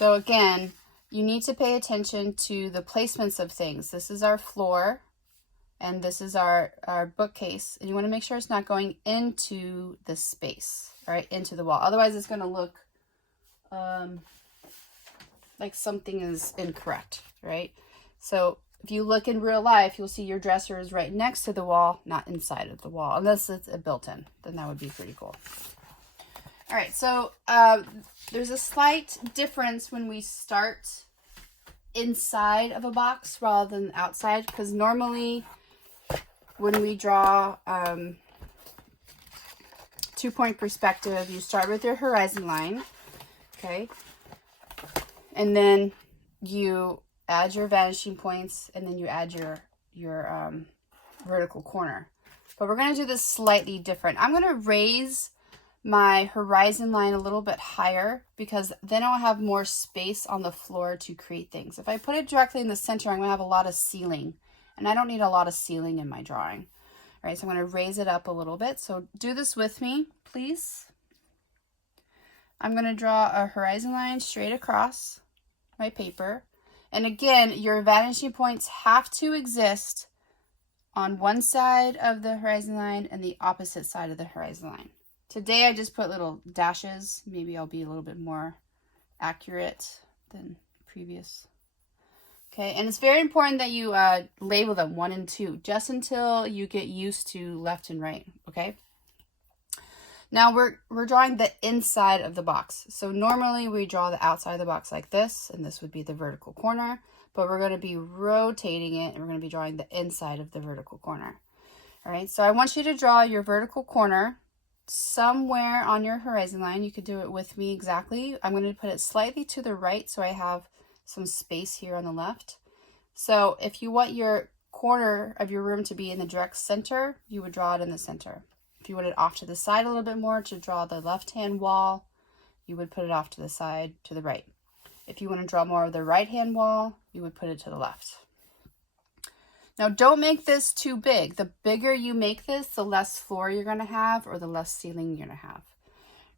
So again, you need to pay attention to the placements of things. This is our floor, and this is our bookcase. And you want to make sure it's not going into the space, all right, into the wall. Otherwise, it's going to look like something is incorrect, right? So if you look in real life, you'll see your dresser is right next to the wall, not inside of the wall. Unless it's a built-in, then that would be pretty cool. All right, so there's a slight difference when we start inside of a box rather than outside, because normally when we draw 2-point perspective, you start with your horizon line, okay? And then you add your vanishing points, and then you add your vertical corner. But we're going to do this slightly different. I'm going to raise my horizon line a little bit higher, because then I'll have more space on the floor to create things. If I put it directly in the center, I'm going to have a lot of ceiling, and I don't need a lot of ceiling in my drawing. All right, so I'm going to raise it up a little bit. So do this with me, please. I'm going to draw a horizon line straight across my paper. And again, your vanishing points have to exist on one side of the horizon line and the opposite side of the horizon line. Today I just put little dashes. Maybe I'll be a little bit more accurate than previous. Okay, and it's very important that you label them 1 and 2, just until you get used to left and right, okay? Now we're drawing the inside of the box. So normally we draw the outside of the box like this, and this would be the vertical corner, but we're going to be rotating it, and we're going to be drawing the inside of the vertical corner. All right, so I want you to draw your vertical corner somewhere on your horizon line. You could do it with me exactly. I'm going to put it slightly to the right so I have some space here on the left. So if you want your corner of your room to be in the direct center, you would draw it in the center. If you want it off to the side a little bit more to draw the left-hand wall, you would put it off to the side to the right. If you want to draw more of the right-hand wall, you would put it to the left. Now, don't make this too big. The bigger you make this, the less floor you're going to have, or the less ceiling you're going to have.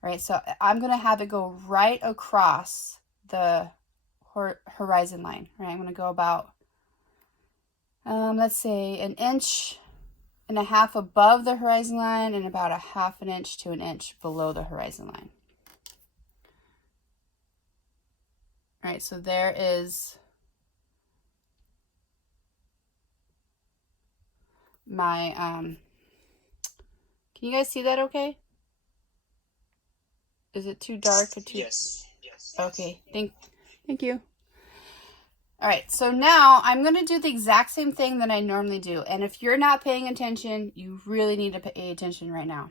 All right, so I'm going to have it go right across the horizon line. All right, I'm going to go about, let's say, 1.5 inches above the horizon line and about 1/2 inch to 1 inch below the horizon line. All right, so there is my, can you guys see that okay? Is it too dark or too? Yes. Okay, thank you. All right, so now I'm going to do the exact same thing that I normally do. And if you're not paying attention, you really need to pay attention right now.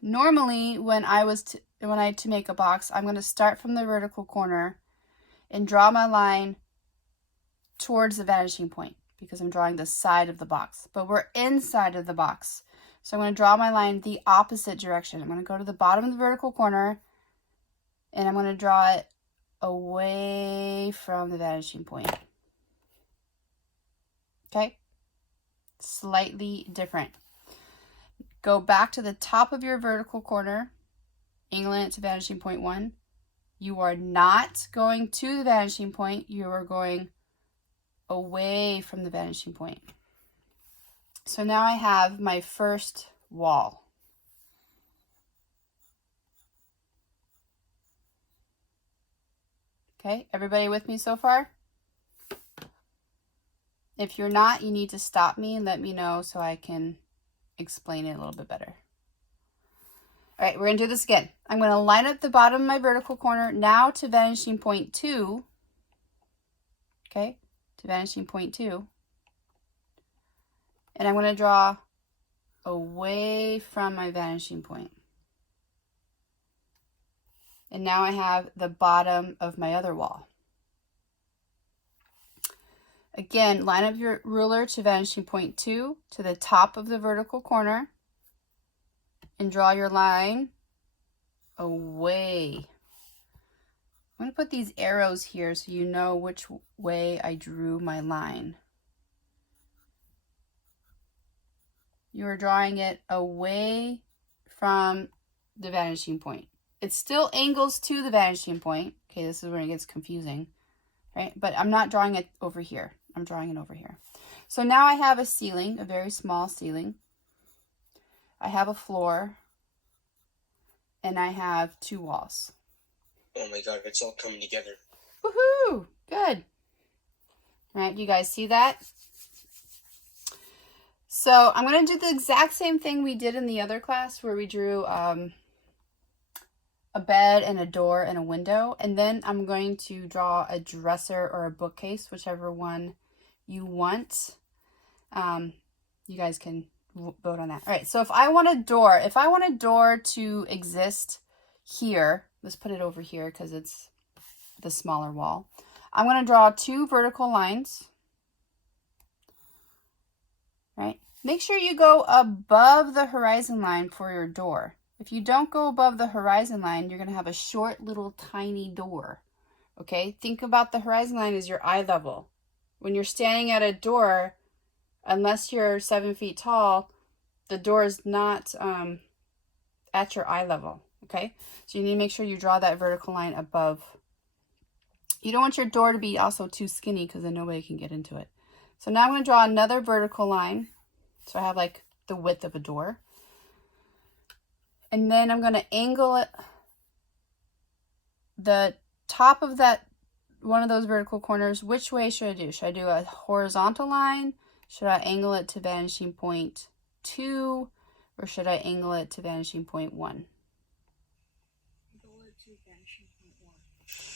Normally, when I had to make a box, I'm going to start from the vertical corner and draw my line towards the vanishing point, because I'm drawing the side of the box. But we're inside of the box. So I'm going to draw my line the opposite direction. I'm going to go to the bottom of the vertical corner, and I'm going to draw it away from the vanishing point. Okay? Slightly different. Go back to the top of your vertical corner, angling it to vanishing point 1. You are not going to the vanishing point. You are going away from the vanishing point. So now I have my first wall. Okay, everybody with me so far? If you're not, you need to stop me and let me know so I can explain it a little bit better. All right, we're going to do this again. I'm going to line up the bottom of my vertical corner now to vanishing point 2. Okay, to vanishing point 2. And I'm going to draw away from my vanishing point. And now I have the bottom of my other wall. Again, line up your ruler to vanishing point 2 to the top of the vertical corner and draw your line away. I'm going to put these arrows here so you know which way I drew my line. You are drawing it away from the vanishing point. It still angles to the vanishing point, Okay, this is where it gets confusing, right? But I'm not drawing it over here. I'm drawing it over here. So now I have a ceiling, a very small ceiling. I have a floor, and I have 2 walls. Oh my god, it's all coming together. Woohoo! Good. All right, you guys see that? So I'm going to do the exact same thing we did in the other class where we drew a bed and a door and a window. And then I'm going to draw a dresser or a bookcase, whichever one you want. You guys can vote on that. All right, so if I want a door to exist here, let's put it over here because it's the smaller wall. I'm going to draw 2 vertical lines, right? Make sure you go above the horizon line for your door. If you don't go above the horizon line, you're going to have a short little tiny door, okay? Think about the horizon line as your eye level. When you're standing at a door, unless you're 7 feet tall, the door is not at your eye level, okay? So you need to make sure you draw that vertical line above. You don't want your door to be also too skinny because then nobody can get into it. So now I'm going to draw another vertical line. So I have like the width of a door. And then I'm going to angle it, the top of that, one of those vertical corners. Which way should I do? Should I do a horizontal line? Should I angle it to vanishing point 2? Or should I angle it to vanishing point 1?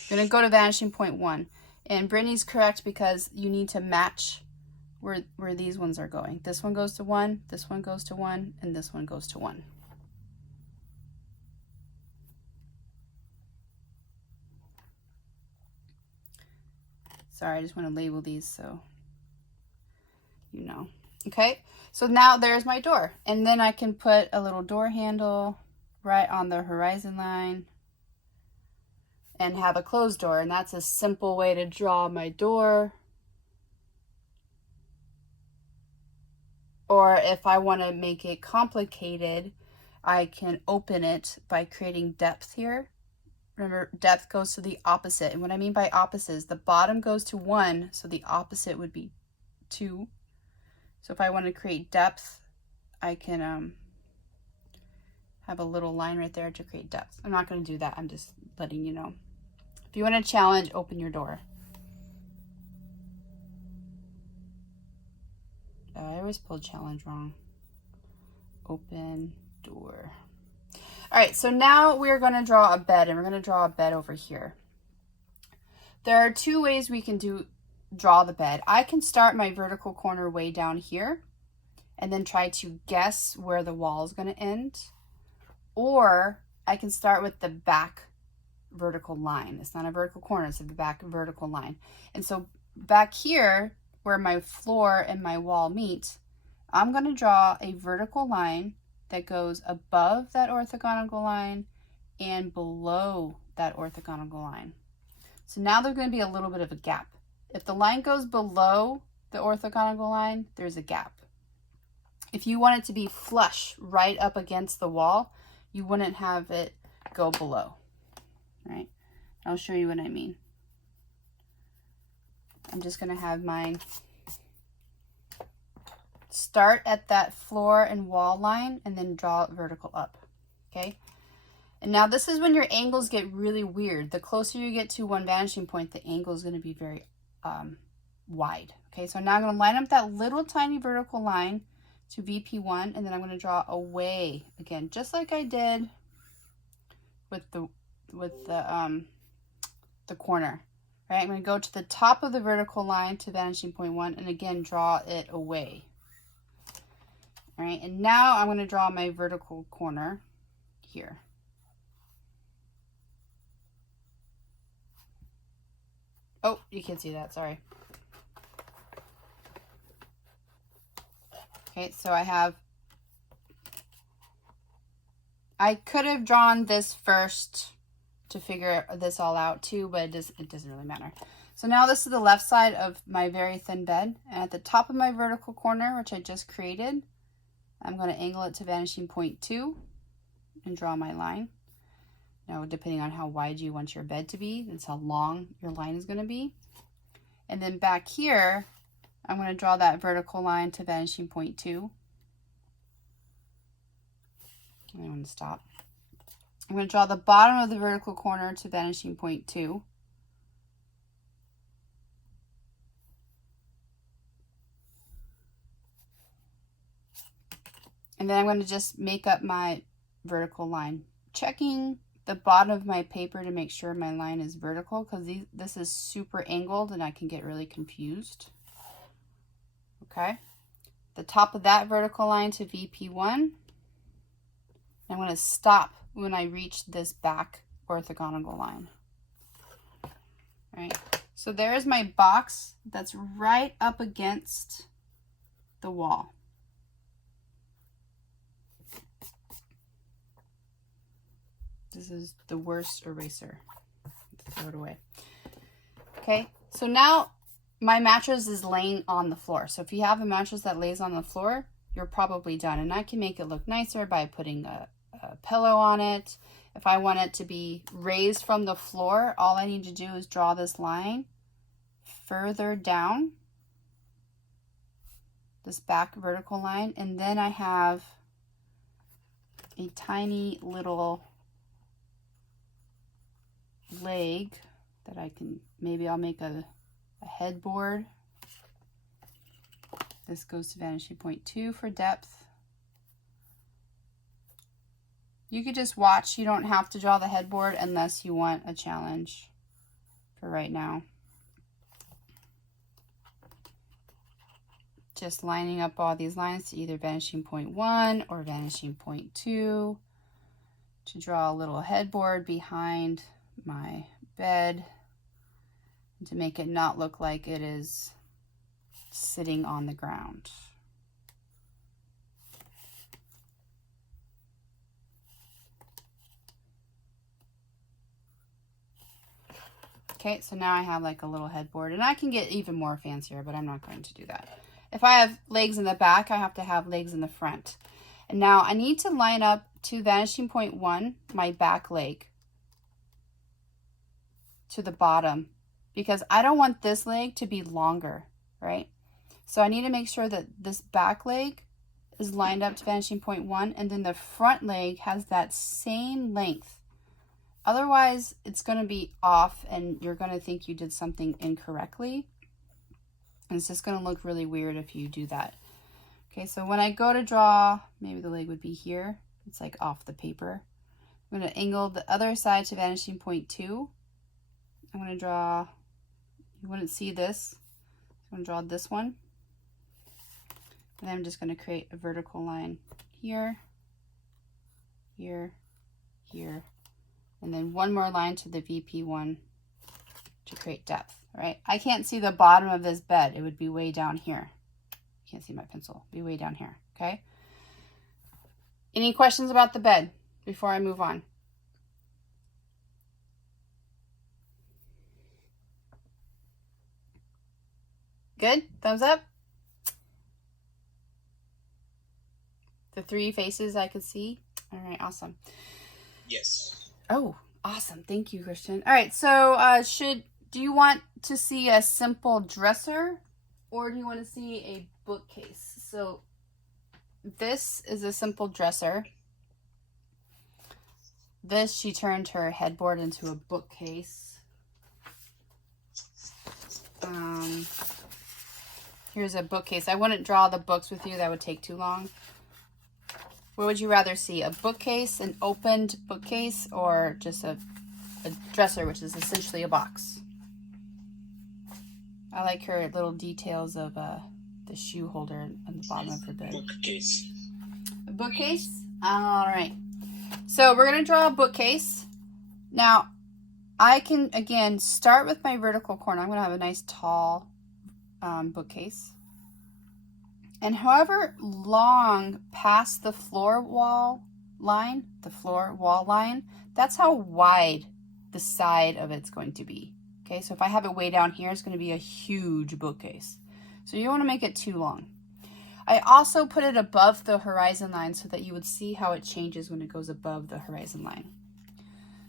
I'm going to go to vanishing point 1. And Brittany's correct because you need to match where these ones are going. This one goes to 1, this one goes to 1, and this one goes to 1. Sorry, I just want to label these so you know. Okay, so now there's my door. And then I can put a little door handle right on the horizon line and have a closed door. And that's a simple way to draw my door. Or if I want to make it complicated, I can open it by creating depth here. Remember, depth goes to the opposite. And what I mean by opposite is the bottom goes to 1, so the opposite would be 2. So if I want to create depth, I can have a little line right there to create depth. I'm not going to do that. I'm just letting you know. If you want to challenge, open your door. I always pull challenge wrong. Open door. All right, so now we're going to draw a bed, and we're going to draw a bed over here. There are 2 ways we can draw the bed. I can start my vertical corner way down here and then try to guess where the wall is going to end. Or I can start with the back vertical line. It's not a vertical corner, it's the back vertical line. And so back here, where my floor and my wall meet, I'm going to draw a vertical line that goes above that orthogonal line and below that orthogonal line. So now there's going to be a little bit of a gap. If the line goes below the orthogonal line, there's a gap. If you want it to be flush right up against the wall, you wouldn't have it go below, right? I'll show you what I mean. I'm just going to have mine start at that floor and wall line and then draw it vertical up, okay? And now this is when your angles get really weird. The closer you get to one vanishing point, the angle is going to be very wide, okay? So now I'm going to line up that little tiny vertical line to VP1, and then I'm going to draw away again, just like I did with the corner. Right, I'm going to go to the top of the vertical line to vanishing point 1 and again draw it away. All right, and now I'm going to draw my vertical corner here. Oh, you can't see that, sorry. Okay, so I could have drawn this first to figure this all out too, but it doesn't really matter. So now this is the left side of my very thin bed, and at the top of my vertical corner, which I just created, I'm going to angle it to vanishing point 2 and draw my line. Now, depending on how wide you want your bed to be, that's how long your line is going to be. And then back here, I'm going to draw that vertical line to vanishing point 2. And I'm going to stop. I'm going to draw the bottom of the vertical corner to vanishing point 2. And then I'm going to just make up my vertical line, checking the bottom of my paper to make sure my line is vertical, because this is super angled and I can get really confused. Okay, the top of that vertical line to VP1. I'm going to stop when I reach this back orthogonal line. All right, so there's my box that's right up against the wall. This is the worst eraser. Throw it away. Okay, so now my mattress is laying on the floor. So if you have a mattress that lays on the floor, you're probably done. And I can make it look nicer by putting a pillow on it. If I want it to be raised from the floor, all I need to do is draw this line further down, this back vertical line, and then I have a tiny little leg that I can, maybe I'll make a headboard. This goes to vanishing point 2 for depth. You could just watch. You don't have to draw the headboard unless you want a challenge for right now. Just lining up all these lines to either vanishing point 1 or vanishing point 2 to draw a little headboard behind my bed to make it not look like it is sitting on the ground. Okay, so now I have like a little headboard, and I can get even more fancier, but I'm not going to do that. If I have legs in the back, I have to have legs in the front. And now I need to line up to vanishing point 1, my back leg, to the bottom, because I don't want this leg to be longer, right? So I need to make sure that this back leg is lined up to vanishing point 1, and then the front leg has that same length. Otherwise, it's going to be off and you're going to think you did something incorrectly. And it's just going to look really weird if you do that. Okay, so when I go to draw, maybe the leg would be here. It's like off the paper. I'm going to angle the other side to vanishing point 2. I'm going to draw, you wouldn't see this. I'm going to draw this one. And then I'm just going to create a vertical line here, here, here. And then one more line to the VP1 to create depth, all right? I can't see the bottom of this bed. It would be way down here. Can't see my pencil. Be way down here, okay? Any questions about the bed before I move on? Good? Thumbs up? The 3 faces I could see? All right, awesome. Yes. Oh, awesome. Thank you, Christian. All right, so do you want to see a simple dresser or do you want to see a bookcase? So this is a simple dresser. This, she turned her headboard into a bookcase. Here's a bookcase. I wouldn't draw the books with you. That would take too long. What would you rather see? A bookcase, an opened bookcase, or just a dresser, which is essentially a box? I like her little details of the shoe holder on the bottom of her bed. Bookcase. A bookcase? All right. So we're going to draw a bookcase. Now, I can, again, start with my vertical corner. I'm going to have a nice tall bookcase. And however long past the floor wall line, that's how wide the side of it's going to be. Okay, so if I have it way down here, it's going to be a huge bookcase. So you don't want to make it too long. I also put it above the horizon line so that you would see how it changes when it goes above the horizon line.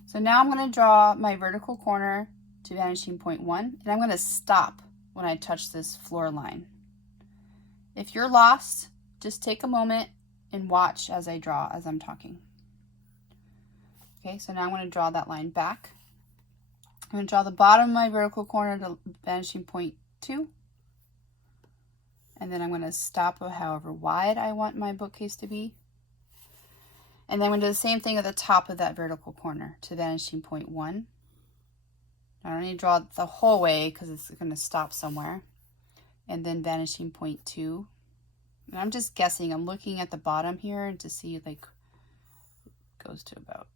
So now I'm going to draw my vertical corner to vanishing point 1, and I'm going to stop when I touch this floor line. If you're lost, just take a moment and watch as I draw as I'm talking. Okay, so now I'm going to draw that line back. I'm going to draw the bottom of my vertical corner to vanishing point 2. And then I'm going to stop however wide I want my bookcase to be. And then I'm going to do the same thing at the top of that vertical corner to vanishing point 1. I don't need to draw it the whole way because it's going to stop somewhere. And then vanishing point 2. And I'm just guessing. I'm looking at the bottom here to see like it goes to about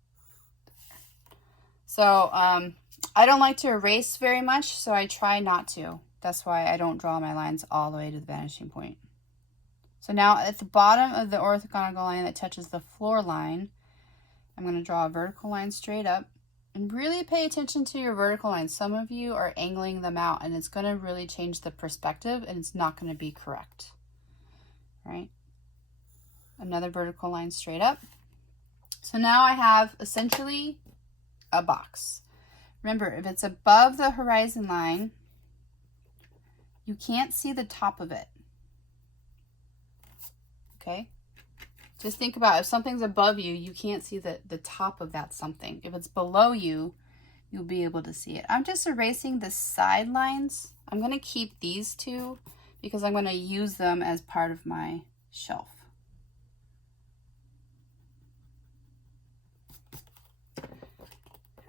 there. So I don't like to erase very much, so I try not to. That's why I don't draw my lines all the way to the vanishing point. So now at the bottom of the orthogonal line that touches the floor line, I'm going to draw a vertical line straight up. And really pay attention to your vertical lines. Some of you are angling them out, and it's going to really change the perspective, and it's not going to be correct. All right? Another vertical line straight up. So now I have essentially a box. Remember, if it's above the horizon line, you can't see the top of it. Okay? Just think about if something's above you, you can't see the top of that something. If it's below you, you'll be able to see it. I'm just erasing the side lines. I'm going to keep these two because I'm going to use them as part of my shelf.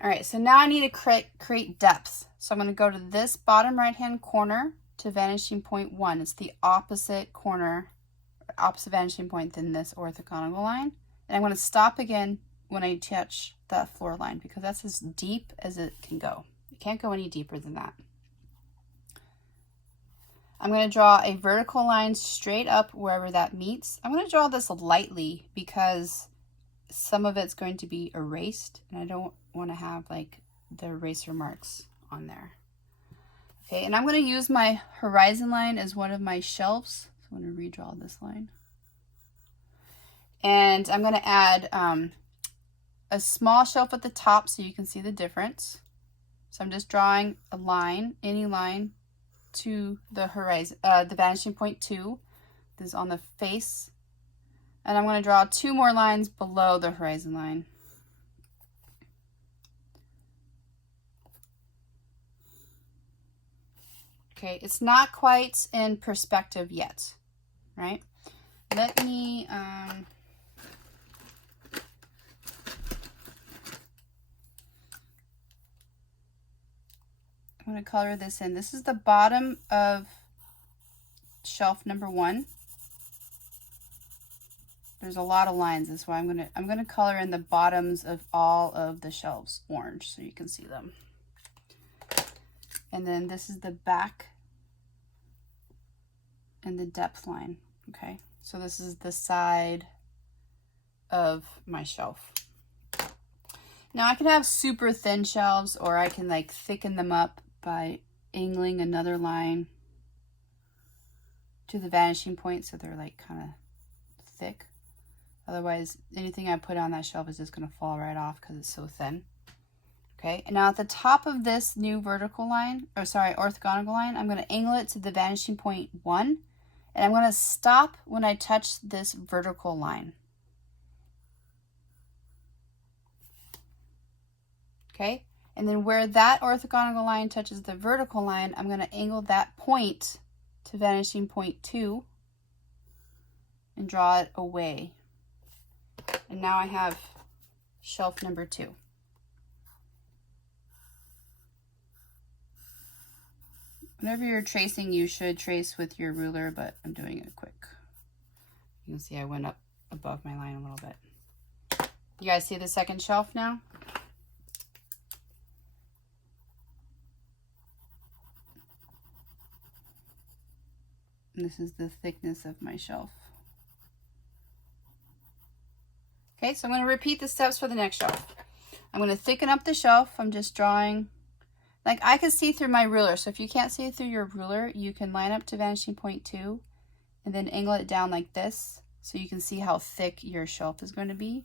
All right, so now I need to create depth. So I'm going to go to this bottom right-hand corner to vanishing point 1. It's the opposite corner, opposite vanishing point than this orthogonal line. And I'm going to stop again when I touch that floor line because that's as deep as it can go. It can't go any deeper than that. I'm going to draw a vertical line straight up wherever that meets. I'm going to draw this lightly because some of it's going to be erased and I don't want to have like the eraser marks on there. Okay, and I'm going to use my horizon line as one of my shelves. So I'm going to redraw this line. And I'm going to add a small shelf at the top so you can see the difference. So I'm just drawing a line, any line, to the horizon, the vanishing point 2. This is on the face. And I'm going to draw 2 more lines below the horizon line. Okay, it's not quite in perspective yet, right? Let me, I'm going to color this in. This is the bottom of shelf number 1. There's a lot of lines. That's why I'm going to color in the bottoms of all of the shelves orange so you can see them. And then this is the back and the depth line. Okay, so this is the side of my shelf. Now I can have super thin shelves, or I can like thicken them up by angling another line to the vanishing point so they're like kind of thick. Otherwise, anything I put on that shelf is just going to fall right off because it's so thin. Okay, and now at the top of this new vertical line, or sorry, orthogonal line, I'm going to angle it to the vanishing point 1, and I'm going to stop when I touch this vertical line. Okay, and then where that orthogonal line touches the vertical line, I'm going to angle that point to vanishing point 2 and draw it away. And now I have shelf number 2. Whenever you're tracing, you should trace with your ruler, but I'm doing it quick. You can see I went up above my line a little bit. You guys see the second shelf now? And this is the thickness of my shelf. Okay, so I'm going to repeat the steps for the next shelf. I'm going to thicken up the shelf. I'm just drawing, like I can see through my ruler. So if you can't see through your ruler, you can line up to vanishing point 2 and then angle it down like this so you can see how thick your shelf is going to be.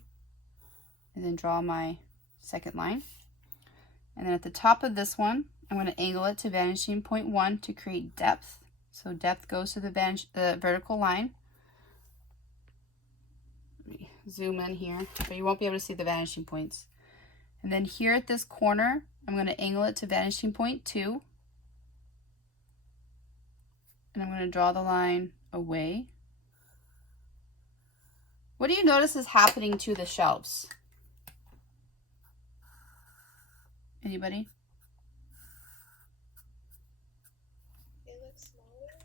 And then draw my second line. And then at the top of this one, I'm going to angle it to vanishing point 1 to create depth. So depth goes to the vertical line. Let me zoom in here, but you won't be able to see the vanishing points. And then here at this corner, I'm going to angle it to vanishing point 2. And I'm going to draw the line away. What do you notice is happening to the shelves? Anybody? They look smaller.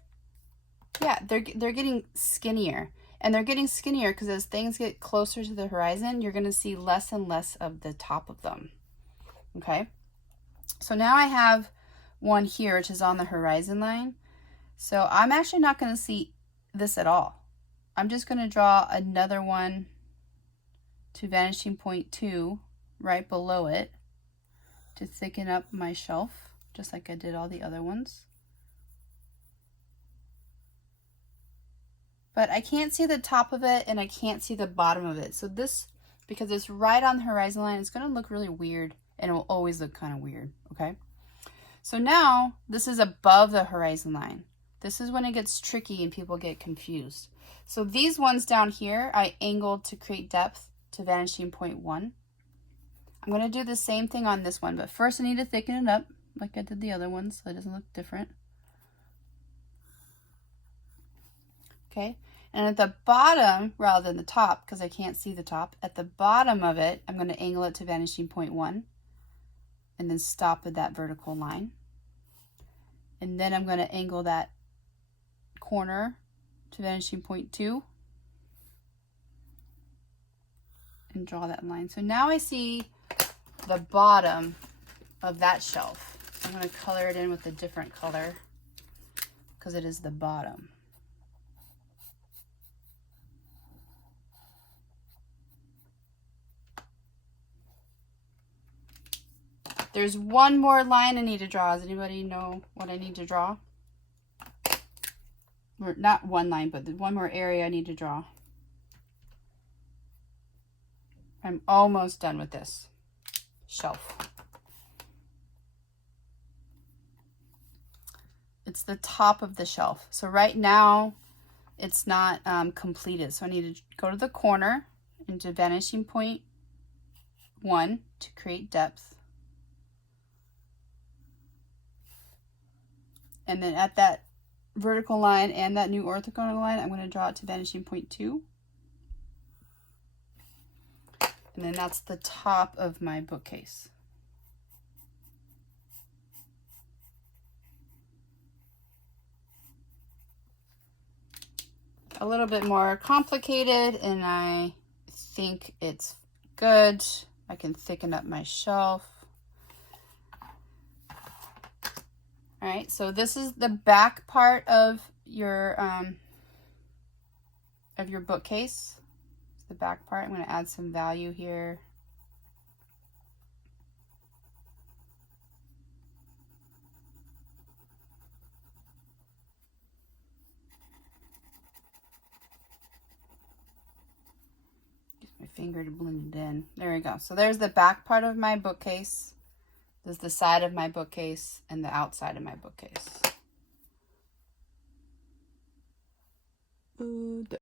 Yeah, they're getting skinnier. And they're getting skinnier because as things get closer to the horizon, you're going to see less and less of the top of them. Okay? So now I have one here, which is on the horizon line. So I'm actually not going to see this at all. I'm just going to draw another one to vanishing point 2 right below it to thicken up my shelf, just like I did all the other ones. But I can't see the top of it and I can't see the bottom of it. So this, because it's right on the horizon line, it's going to look really weird and it will always look kind of weird, okay? So now this is above the horizon line. This is when it gets tricky and people get confused. So these ones down here, I angled to create depth to vanishing point 1. I'm going to do the same thing on this one, but first I need to thicken it up like I did the other ones so it doesn't look different. Okay, and at the bottom, rather than the top, because I can't see the top, at the bottom of it, I'm going to angle it to vanishing point 1 and then stop at that vertical line. And then I'm going to angle that corner to vanishing point 2 and draw that line. So now I see the bottom of that shelf. I'm going to color it in with a different color because it is the bottom. There's one more line I need to draw. Does anybody know what I need to draw? Or not one line, but one more area I need to draw. I'm almost done with this shelf. It's the top of the shelf. So right now it's not completed. So I need to go to the corner into vanishing point 1 to create depth. And then at that vertical line and that new orthogonal line, I'm going to draw it to vanishing point 2. And then that's the top of my bookcase. A little bit more complicated, and I think it's good. I can thicken up my shelf. All right, so this is the back part of your bookcase. It's the back part. I'm going to add some value here. Use my finger to blend it in. There we go. So there's the back part of my bookcase. This is the side of my bookcase and the outside of my bookcase.